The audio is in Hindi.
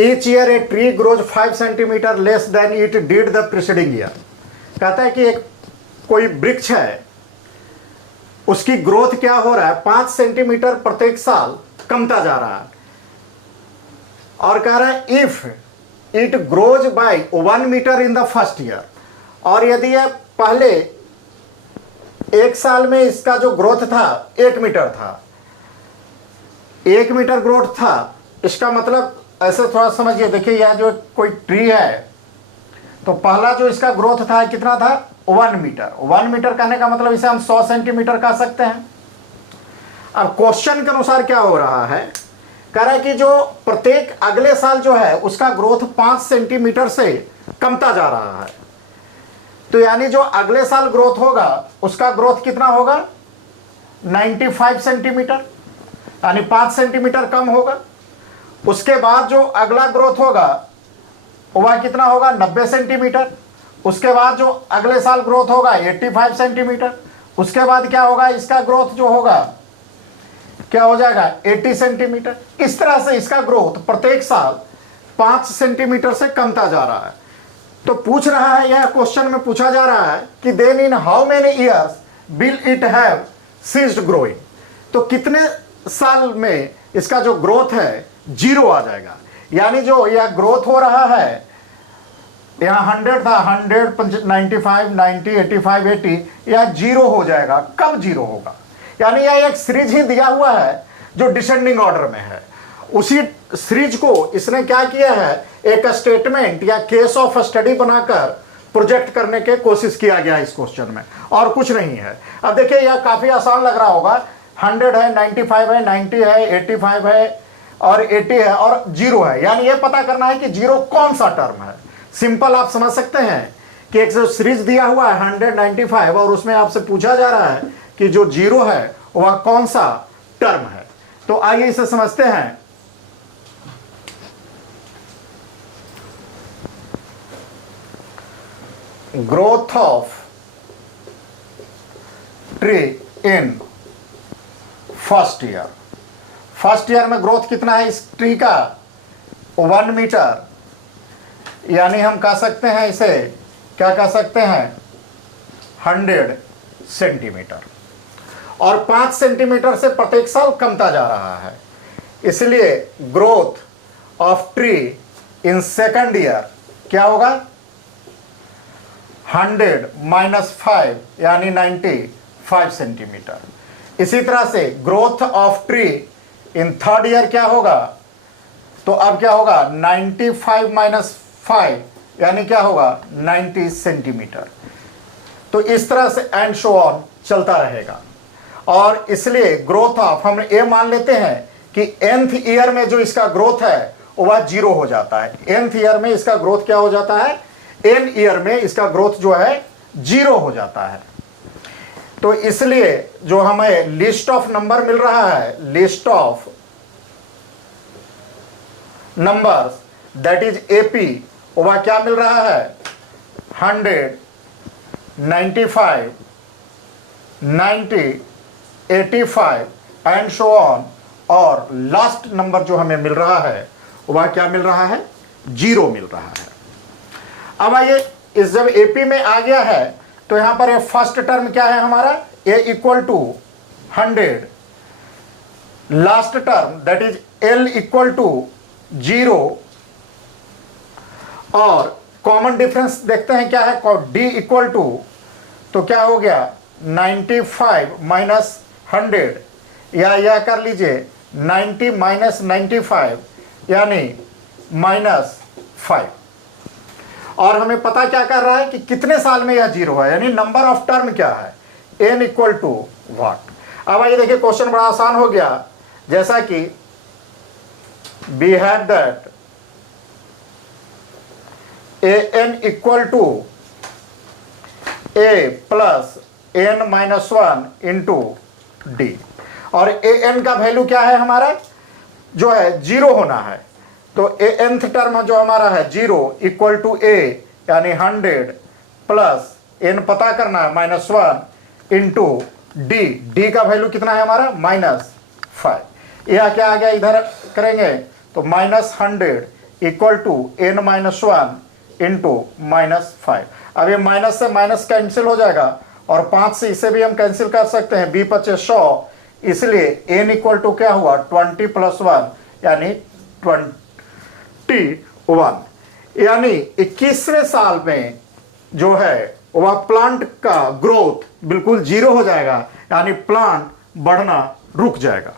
Each year a tree grows 5 centimetre less than it did the preceding year. कहता है कि एक कोई वृक्ष है, उसकी ग्रोथ क्या हो रहा है, 5 सेंटीमीटर प्रत्येक साल कमता जा रहा है। और कह रहा है if it grows by 1 metre in the first year, और यदि यह पहले एक साल में इसका जो ग्रोथ था 1 मीटर था, 1 मीटर ग्रोथ था, इसका मतलब ऐसे थोड़ा समझिए, देखिए यह जो कोई ट्री है, तो पहला जो इसका ग्रोथ था कितना था, 1 मीटर। 1 मीटर कहने का मतलब इसे हम 100 सेंटीमीटर कह सकते हैं। अब क्वेश्चन के अनुसार क्या हो रहा है, कह रहा है कि जो प्रत्येक अगले साल जो है उसका ग्रोथ 5 सेंटीमीटर से कमता जा रहा है। तो यानी जो अगले साल ग्रोथ होगा उसका ग्रोथ कितना होगा, 95 सेंटीमीटर, यानी 5 सेंटीमीटर कम होगा। उसके बाद जो अगला ग्रोथ होगा वह कितना होगा, 90 सेंटीमीटर। उसके बाद जो अगले साल ग्रोथ होगा 85 सेंटीमीटर। उसके बाद क्या होगा, इसका ग्रोथ जो होगा क्या हो जाएगा, 80 सेंटीमीटर। इस तरह से इसका ग्रोथ प्रत्येक साल 5 सेंटीमीटर से कमता जा रहा है। तो पूछ रहा है, यह क्वेश्चन में पूछा जा रहा है कि then in how many years will it have ceased growing, तो कितने साल में इसका जो ग्रोथ है 0 आ जाएगा। यानी जो यह ग्रोथ हो रहा है, यहाँ 100 था, 100, 95, 90, 85, 80, यह 0 हो जाएगा। कब 0 होगा, यानी यह एक सीरीज ही दिया हुआ है जो डिसेंडिंग ऑर्डर में है। उसी सीरीज को इसने क्या किया है, एक स्टेटमेंट या केस ऑफ स्टडी बनाकर प्रोजेक्ट करने के कोशिश किया गया इस क्वेश्चन में, और कुछ नहीं है। अब देखिए यह काफी आसान लग रहा होगा, 100 है, 95 है, 90 है, 85 है और 80 है और 0 है। यानी यह पता करना है कि 0 कौन सा टर्म है। सिंपल आप समझ सकते हैं कि एक जो सीरीज दिया हुआ है 100, 95 और उसमें आपसे पूछा जा रहा है कि जो 0 है वह कौन सा टर्म है। तो आइए इसे समझते हैं। Growth of tree in first year. First year में ग्रोथ कितना है इस ट्री का, 1 मीटर, यानी हम कह सकते हैं इसे, क्या कह सकते हैं, 100 सेंटीमीटर। और 5 सेंटीमीटर से प्रत्येक साल कमता जा रहा है, इसलिए growth of tree in second year क्या होगा, 100 - 5 यानी 95 सेंटीमीटर। इसी तरह से growth of tree in third year क्या होगा, तो अब क्या होगा, 95 - 5 यानी क्या होगा, 90 सेंटीमीटर। तो इस तरह से एंड सो ऑन चलता रहेगा। और इसलिए ग्रोथ ऑफ, हम ये मान लेते हैं कि nth ईयर में जो इसका ग्रोथ है वह 0 हो जाता है। nth ईयर में इसका ग्रोथ क्या हो जाता है, n ईयर में इसका ग्रोथ जो है 0 हो जाता है। तो इसलिए जो हमें लिस्ट ऑफ नंबर मिल रहा है, list of numbers that is AP, वह क्या मिल रहा है, 100, 95, 90, 85 एंड सो ऑन। और लास्ट नंबर जो हमें मिल रहा है वह क्या मिल रहा है, 0 मिल रहा है। अब आइए, इस जब एपी में आ गया है तो यहां पर ये फर्स्ट टर्म क्या है हमारा, a = 100, last term that is l = 0, और कॉमन डिफरेंस देखते हैं क्या है, d = तो क्या हो गया, 95 - 100, या यह कर लीजिए 90 - 95 यानी -5। और हमें पता क्या कर रहा है कि कितने साल में यह 0 है, यानी नंबर ऑफ टर्म क्या है, n = व्हाट। अब आइए देखिए, क्वेश्चन बड़ा आसान हो गया। जैसा कि we have that an = a + n - 1 × d, और an का वैल्यू क्या है हमारा, जो है 0 होना है। तो nth टर्म जो हमारा है 0 = a यानी 100 प्लस n पता करना है -1 × d का वैल्यू कितना है हमारा, -5। यह क्या आ गया, इधर करेंगे तो -100 इक्वल टू n-1 इंटू -5। अब ये माइनस से माइनस कैंसिल हो जाएगा और 5 से इसे भी हम कैंसिल कर सकते हैं, 20×5 = 100, इसलिए n इक्वल टू क्या हुआ 20 + 1 यानी 21। यानी 21वें साल में जो है वह प्लांट का ग्रोथ बिल्कुल 0 हो जाएगा, यानी प्लांट बढ़ना रुक जाएगा।